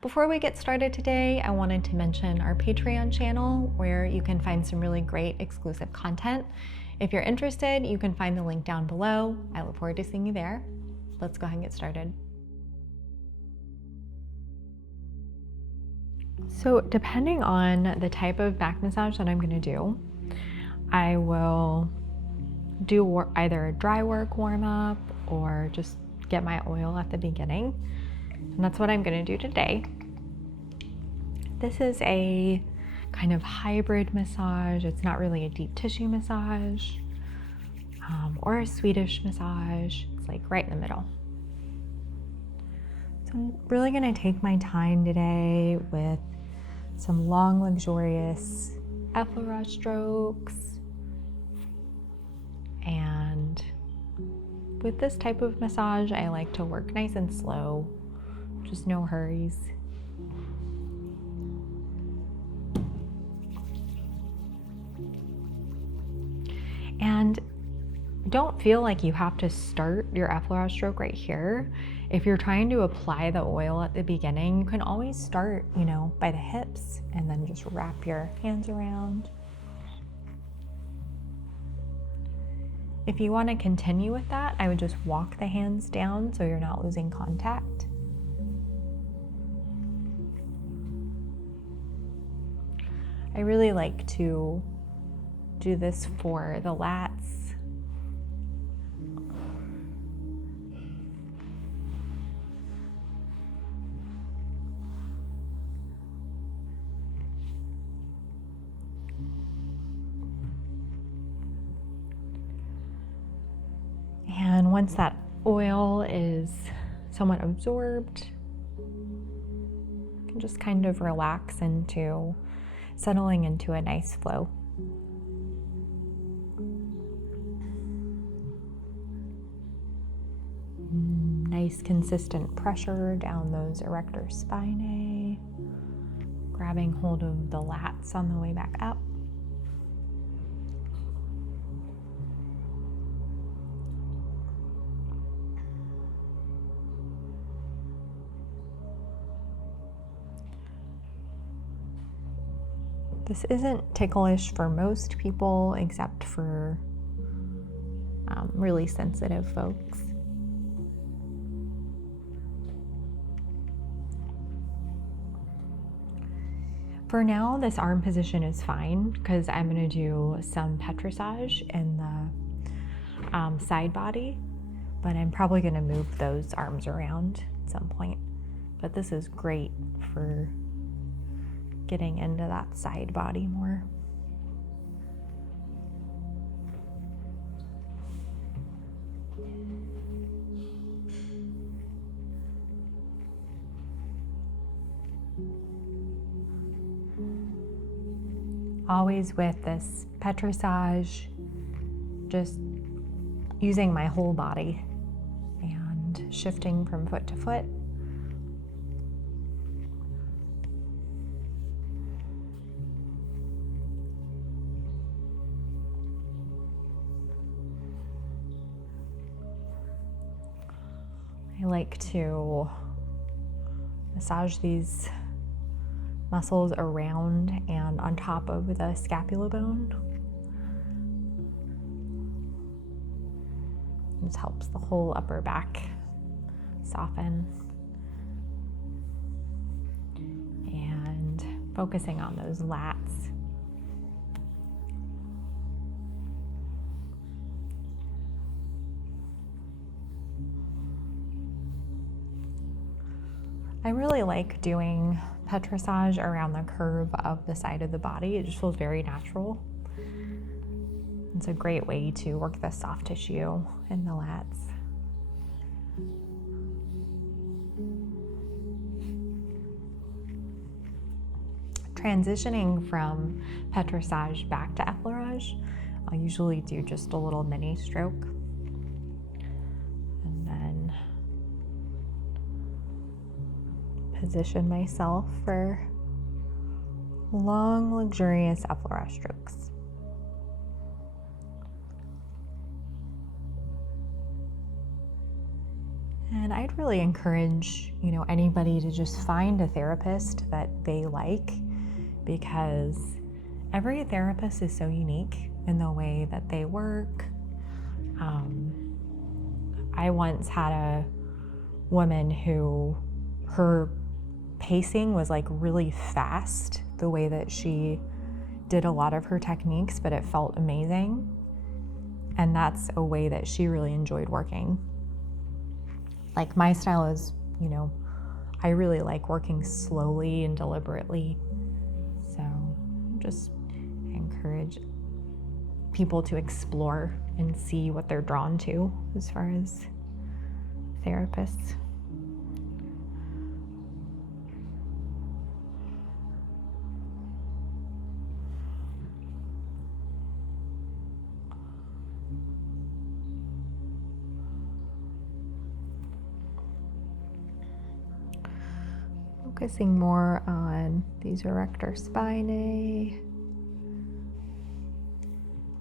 Before we get started today, I wanted to mention our Patreon channel where you can find some really great exclusive content. If you're interested, you can find the link down below. I look forward to seeing you there. Let's go ahead and get started. So depending on the type of back massage that I'm going to do, I will do either a dry work warm up or just get my oil at the beginning. And that's what I'm going to do today. This is a kind of hybrid massage. It's not really a deep tissue massage or a Swedish massage. It's like right in the middle. So I'm really going to take my time today with some long, luxurious Effleurage strokes. And with this type of massage, I like to work nice and slow, just no hurries. And don't feel like you have to start your Effleurage stroke right here. If you're trying to apply the oil at the beginning, you can always start, by the hips and then just wrap your hands around. If you want to continue with that, I would just walk the hands down so you're not losing contact. I really like to do this for the lats. And once that oil is somewhat absorbed, you can just kind of relax into settling into a nice flow. Nice consistent pressure down those Erector Spinae, grabbing hold of the lats on the way back up. This isn't ticklish for most people except for really sensitive folks. For now, this arm position is fine because I'm going to do some Petrissage in the side body, but I'm probably going to move those arms around at some point. But this is great for getting into that side body more. Always with this Petrissage, just using my whole body and shifting from foot to foot. I like to massage these muscles around and on top of the scapula bone. This helps the whole upper back soften. And focusing on those lats. I really like doing Petrissage around the curve of the side of the body. It just feels very natural. It's a great way to work the soft tissue in the lats. Transitioning from Petrissage back to Effleurage, I'll usually do just a little mini stroke. And then position myself for long, luxurious Effleurage strokes. And I'd really encourage, anybody to just find a therapist that they like, because every therapist is so unique in the way that they work. I once had a woman who, her pacing was like really fast, the way that she did a lot of her techniques, but it felt amazing. And that's a way that she really enjoyed working. Like my style is, I really like working slowly and deliberately. So just encourage people to explore and see what they're drawn to as far as therapists. Focusing more on these Erector Spinae,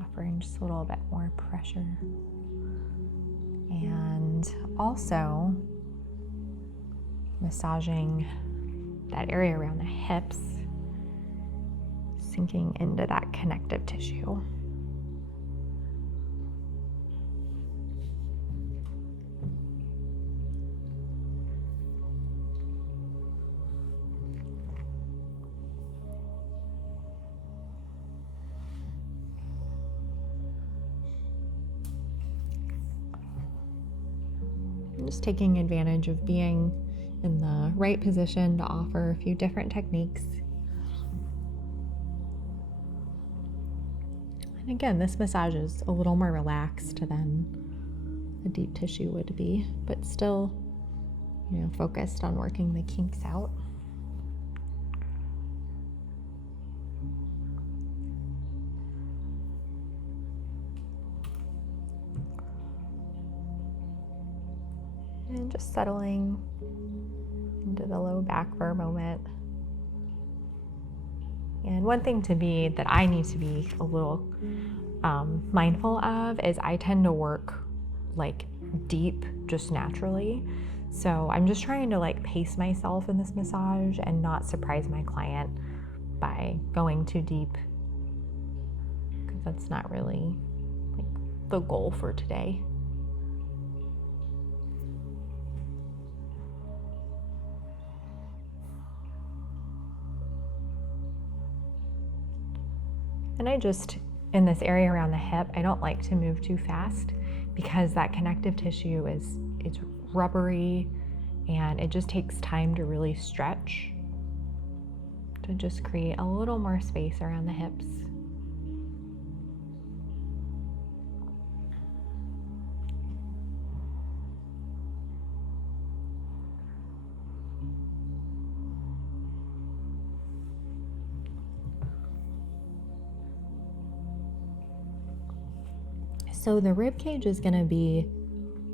offering just a little bit more pressure. And also massaging that area around the hips, sinking into that connective tissue. Just taking advantage of being in the right position to offer a few different techniques. And again, this massage is a little more relaxed than a deep tissue would be, but still, focused on working the kinks out. And just settling into the low back for a moment. And one thing that I need to be a little mindful of is I tend to work like deep just naturally. So I'm just trying to pace myself in this massage and not surprise my client by going too deep, because that's not really the goal for today. And in this area around the hip, I don't like to move too fast, because that connective tissue it's rubbery, and it just takes time to really stretch, to just create a little more space around the hips. So the rib cage is going to be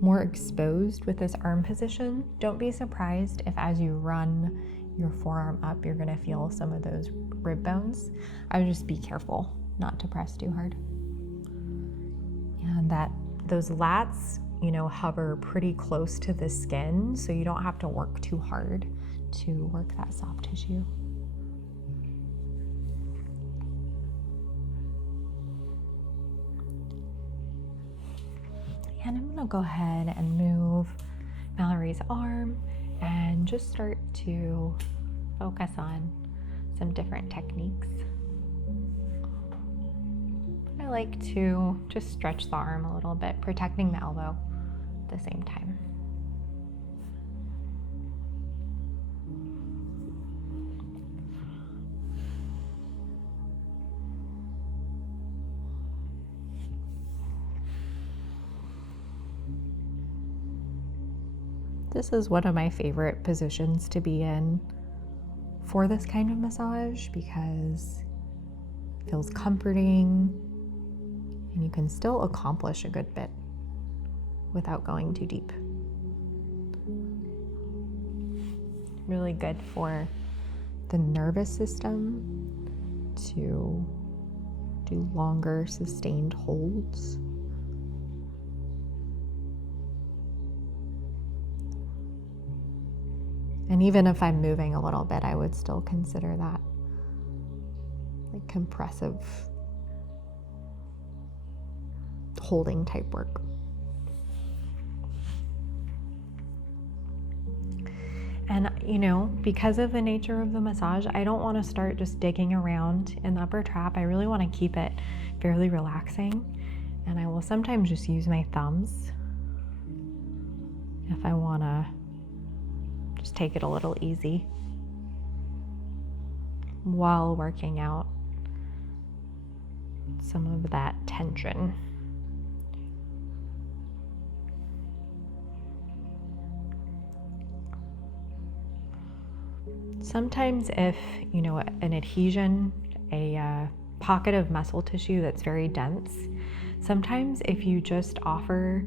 more exposed with this arm position. Don't be surprised if as you run your forearm up, you're going to feel some of those rib bones. I would just be careful not to press too hard. And those lats, hover pretty close to the skin, so you don't have to work too hard to work that soft tissue. And I'm gonna go ahead and move Mallory's arm and just start to focus on some different techniques. I like to just stretch the arm a little bit, protecting the elbow at the same time. This is one of my favorite positions to be in for this kind of massage, because it feels comforting and you can still accomplish a good bit without going too deep. Really good for the nervous system to do longer sustained holds. And even if I'm moving a little bit, I would still consider that like compressive holding type work. And you know, because of the nature of the massage, I don't want to start just digging around in the upper trap. I really want to keep it fairly relaxing. And I will sometimes just use my thumbs if I want to just take it a little easy while working out some of that tension. Sometimes if, you know, an adhesion, a pocket of muscle tissue that's very dense, sometimes if you just offer,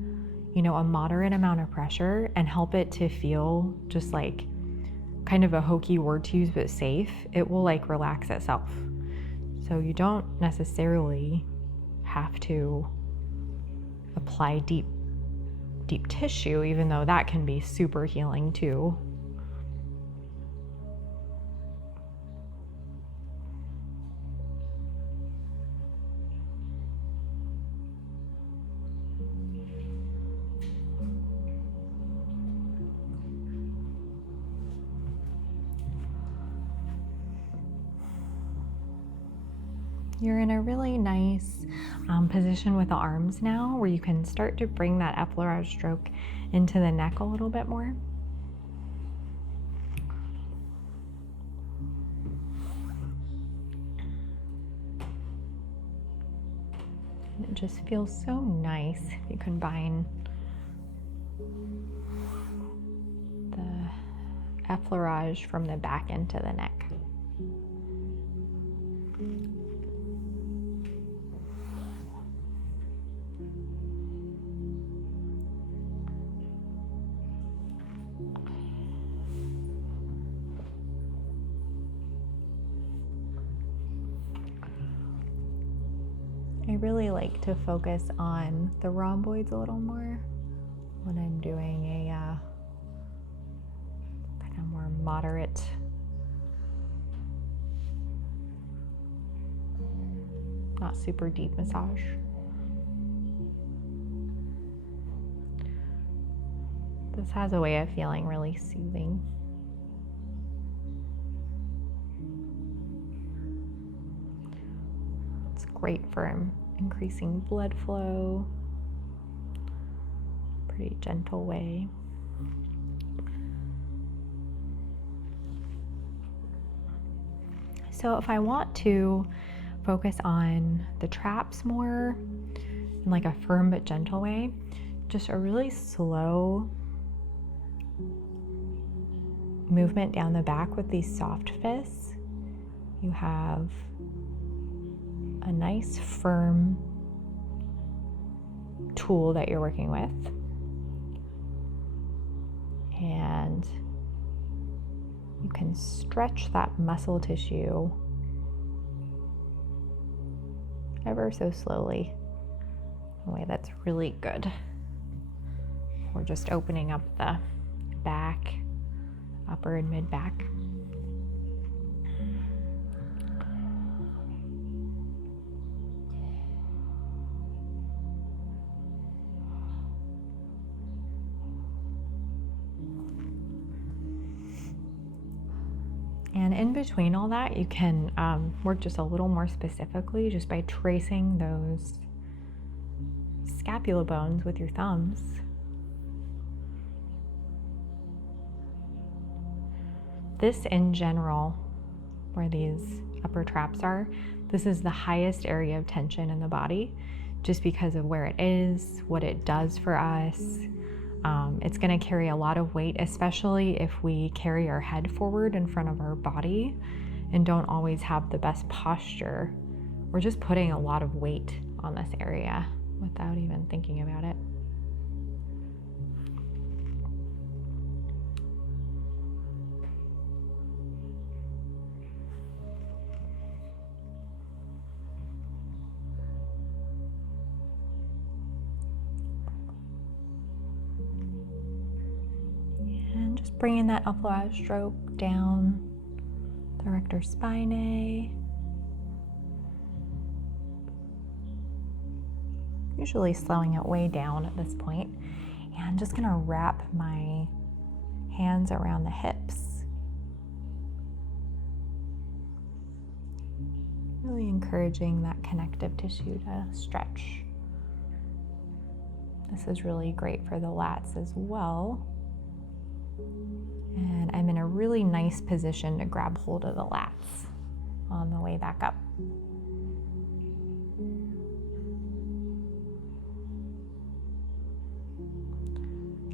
you know, a moderate amount of pressure and help it to feel just like kind of a hokey word to use but safe, it will like relax itself. So you don't necessarily have to apply deep tissue, even though that can be super healing too. You're in a really nice position with the arms now, where you can start to bring that effleurage stroke into the neck a little bit more. And it just feels so nice if you combine the effleurage from the back into the neck. I really like to focus on the rhomboids a little more when I'm doing a kind of more moderate not super deep massage. This has a way of feeling really soothing. It's great for increasing blood flow, pretty gentle way. So if I want to focus on the traps more in like a firm but gentle way, just a really slow movement down the back with these soft fists, you have a nice firm tool that you're working with, and you can stretch that muscle tissue ever so slowly in a way that's really good. We're just opening up the back, upper and mid back. And in between all that, you can work just a little more specifically just by tracing those scapula bones with your thumbs. This in general, where these upper traps are, this is the highest area of tension in the body just because of where it is, what it does for us. It's going to carry a lot of weight, especially if we carry our head forward in front of our body and don't always have the best posture. We're just putting a lot of weight on this area without even thinking about it. And just bringing that Effleurage stroke down the Erector Spinae. Usually slowing it way down at this point. And I'm just gonna wrap my hands around the hips. Really encouraging that connective tissue to stretch. This is really great for the lats as well. And I'm in a really nice position to grab hold of the lats on the way back up.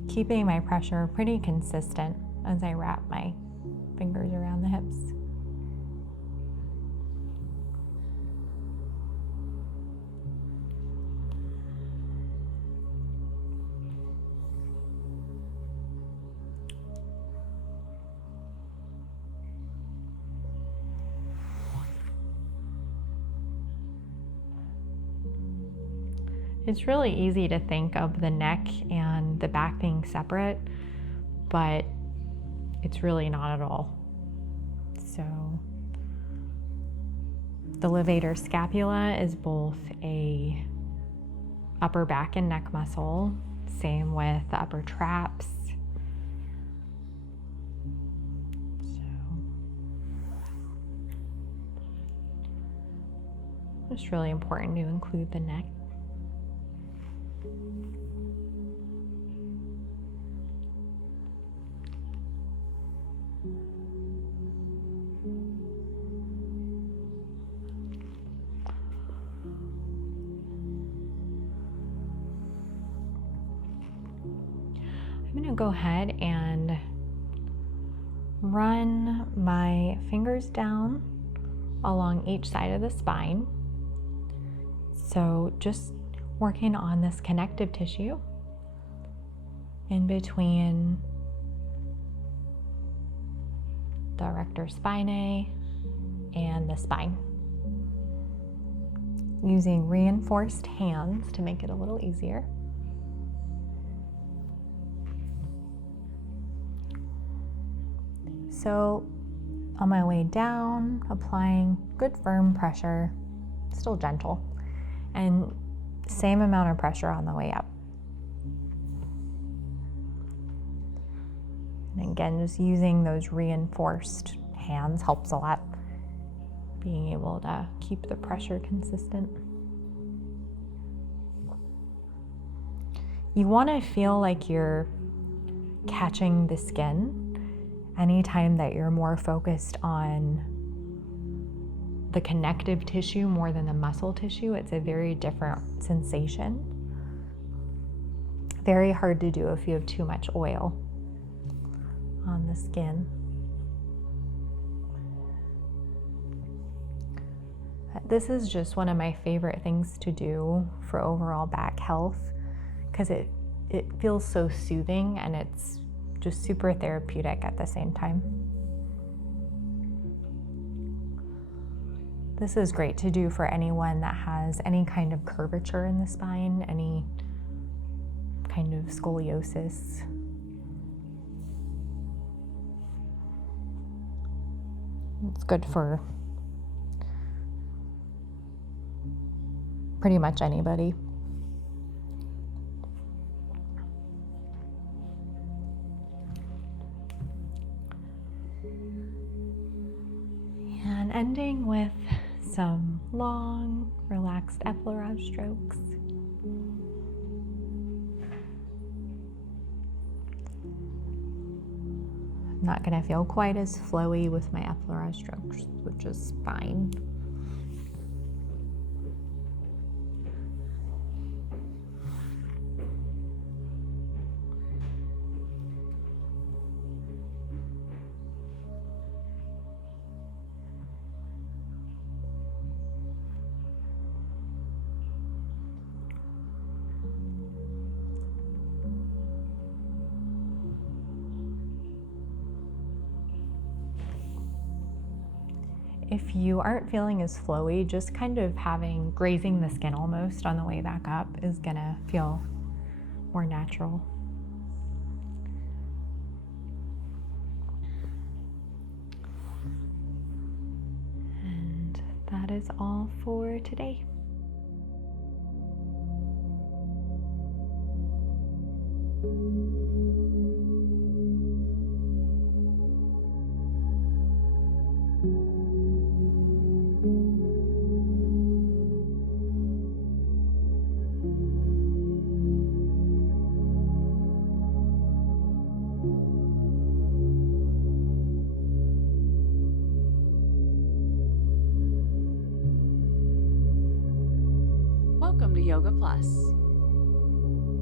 Keeping my pressure pretty consistent as I wrap my fingers around the hips. It's really easy to think of the neck and the back being separate, but it's really not at all. So the levator scapula is both a upper back and neck muscle, same with the upper traps. So it's really important to include the neck. I'm going to go ahead and run my fingers down along each side of the spine. So just working on this connective tissue in between the Erector Spinae and the spine. Using reinforced hands to make it a little easier. So on my way down, applying good firm pressure, still gentle, and same amount of pressure on the way up. And again, just using those reinforced hands helps a lot. Being able to keep the pressure consistent. You want to feel like you're catching the skin anytime that you're more focused on the connective tissue more than the muscle tissue. It's a very different sensation. Very hard to do if you have too much oil on the skin. This is just one of my favorite things to do for overall back health because it feels so soothing and it's just super therapeutic at the same time. This is great to do for anyone that has any kind of curvature in the spine, any kind of scoliosis. It's good for pretty much anybody. And ending with some long, relaxed Effleurage strokes. I'm not going to feel quite as flowy with my Effleurage strokes, which is fine. If you aren't feeling as flowy, just kind of grazing the skin almost on the way back up is gonna feel more natural. that is all for today. Welcome to Yoga Plus.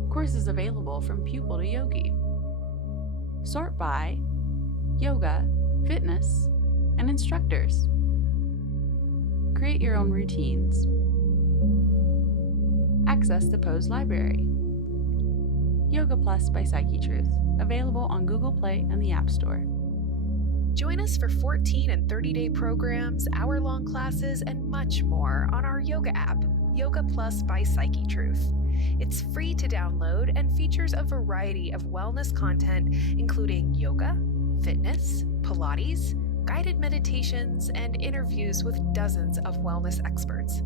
Courses available from pupil to yogi. Sort by yoga, fitness, and instructors. Create your own routines. Access the Pose Library. Yoga Plus by Psyche Truth, available on Google Play and the App Store. Join us for 14 and 30-day programs, hour-long classes, and much more on our yoga app, Yoga Plus by Psyche Truth. It's free to download and features a variety of wellness content, including yoga, fitness, Pilates, guided meditations, and interviews with dozens of wellness experts.